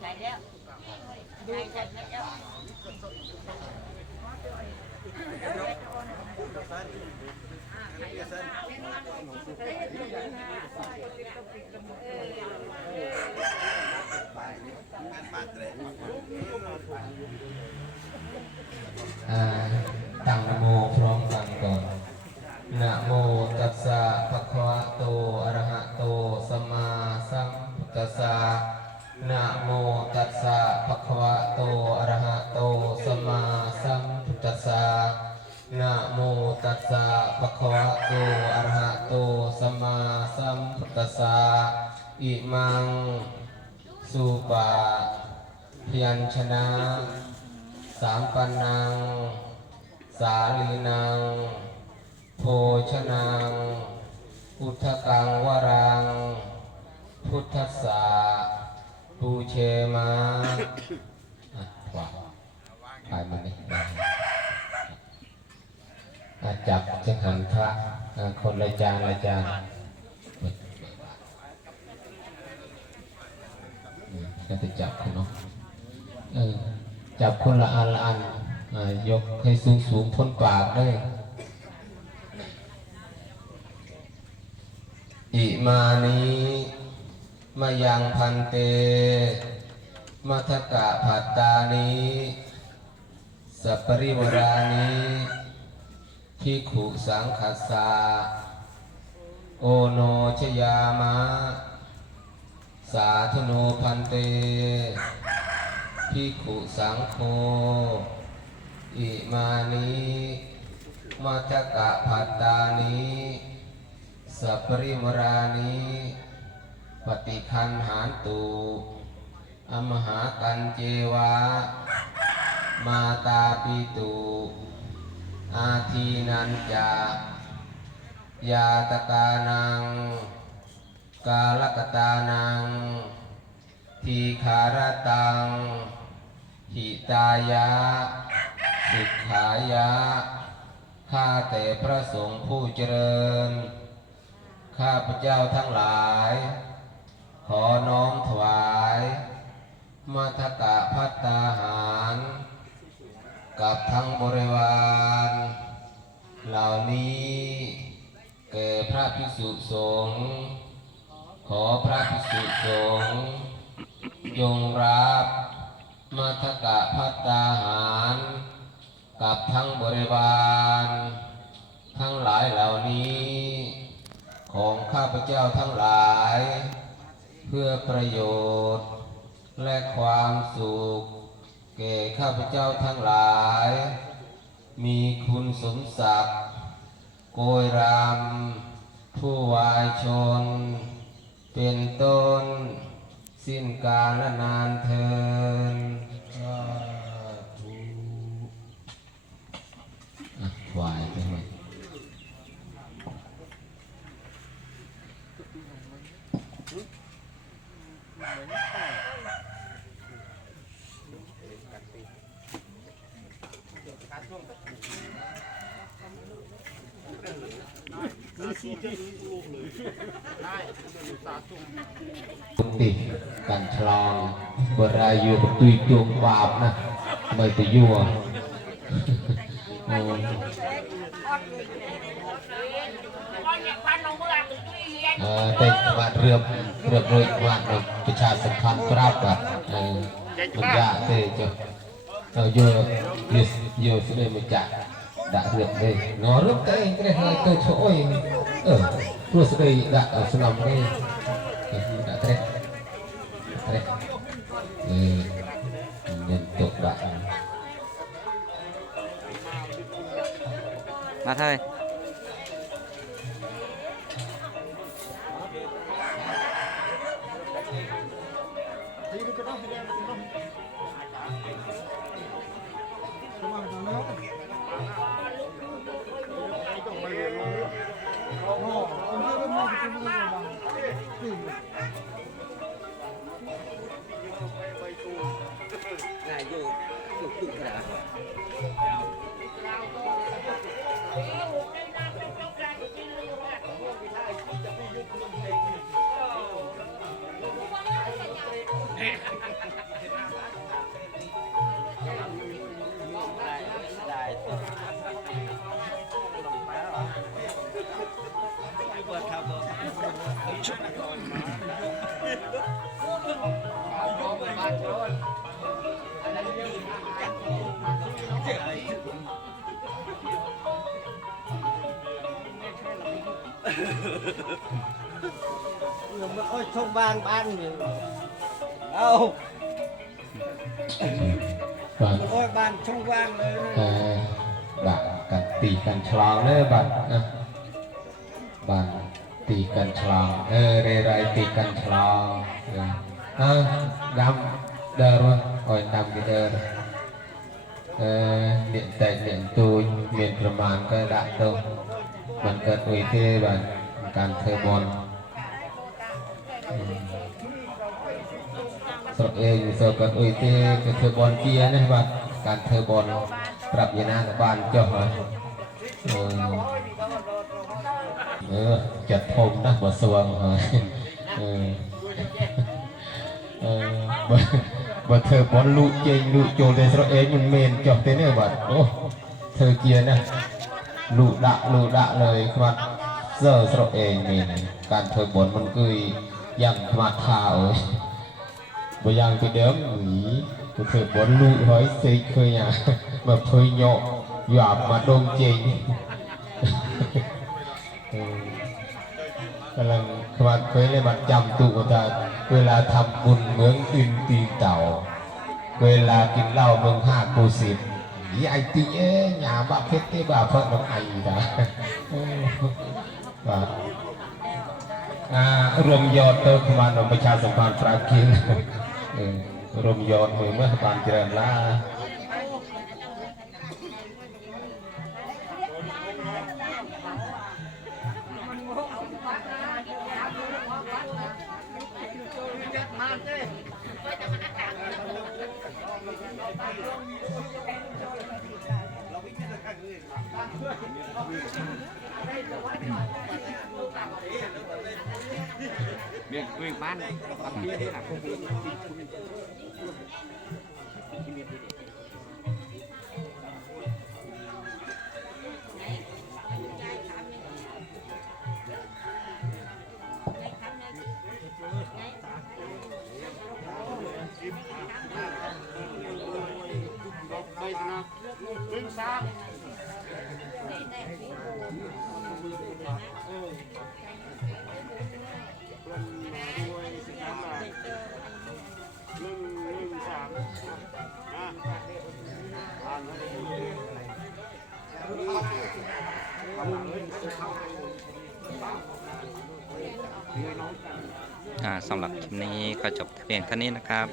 ไหนแล้วดูจัดแล้วอ่า ตัสสะนะโมตัสสะภะคะวะโตอะระหะโตสัมมาสัมพุทธัสสะอิมังสุปาพยัญชนะสามปันนัง สาลีนัง โภชนัง พุทธกังวรัง พุทธสสะปูเชมาอะว่าไปมานี่ได้อะ จับจังหันพระคนละจานละจานเปิดเปิดบาทอืมก็จะจับคุณเนาะจับคนละอันละอันยกให้สูงสูงพ้นปากได้อิมานิมายังพันเตมัทกะผัตตานิสัปปริวรานิ พิกขุสังคัสสา โอโนชยามะ สาธุโนพันเตพิกขุสังโฆ อิมานิมัทกะผัตตานิสัปปริมรานิปฏิคันหานตุ อมหากันเจวะ มาตาปิตุ อาทีนันจายาตกานัง กาลกตานัง ทีคารตัง หิตายะสุขายะ ข้าแต่พระสงฆ์ผู้เจริญ ข้าพเจ้าทั้งหลาย ขอน้อมถวาย มัทกะพัตตาหาร กับทั้งบริวารเหล่านี้แก่พระภิกษุสงฆ์ขอพระภิกษุสงฆ์จงรับมัทกะพัตตาหาร กับทั้งบริวาร ทั้งหลายเหล่านี้ ของข้าพเจ้าทั้งหลาย เพื่อประโยชน์และความสุข แก่ข้าพเจ้าทั้งหลาย มีคุณสมศักดิ์โกยรำผู้วายชน เป็นต้น สิ้นกาลนานเทินวายไปหมด ติกันฉลองบรายุตุยจวงบาปนะไม่ไปยั่วโอ้เออแต่บาดเรือบเรือบรวยบาดเลยประชาสัมพันธ์ปราบกัดเออ ដាក់រៀបនេះងរឹបតែគេហើយទៅឈអុយអឺព្រោះស្ដីដាក់ស្នំនេះដាក់ត្រេះត្រេះអឺមានទុកដាក់បាទហើយ Yeah. nhưng mà ôi ban ban gì đâu vâng ôi ban không ban lên à, bạn cần tì cần chlong đấy bạn à. bạn tì cần chlong ờ rê rai tì cần chlong à, đâm đờ rồi ôi đâm cái đờ rồi บันเกิดอุยเทบันการเคยบอลสดเองสดกันอุยเทเคยบอลเกียนะบันการเคยบอลปรับยานาบ้านเจ้าเออจัดพรมนะบ่สวงเออเออบ่เธอบอลลุกเจงลุโจเลยสดเองมันเมนจอกเตเนอร์บัดโอ้เธอเกียนะ ลุดะลุดะเลยครับเซอร์สโตรเองนี่การเธอบนมันคือย่างมาทาเอ้ยบย่างไปเดิมหนีกูเธอบนลุเฮ้ยสิเคยอะมาเพยโยกหยาบมาโดงจริงกำลังขวัญเคยเลยบาดจำตุกตาเวลาทำบุญเมืองอินตีเต่า เวลากินเหล้าเมืองห้ากูสิบ iya IT eh nyawa PT bapak dong Aida បាទអារួមយកទៅស្មាននៅប្រជាសម្បត្តិប្រាគៀងរួមយកមួយមើលបានច្រើនឡាបានទេ việc quyền ban bằng kia thế là không đúng Thank you. เบียงเบียงบ้านบางทีนี่แหละพวกนี้อ่าสำหรับคลิปนี้ก็จบเพียงเท่านี้นะครับ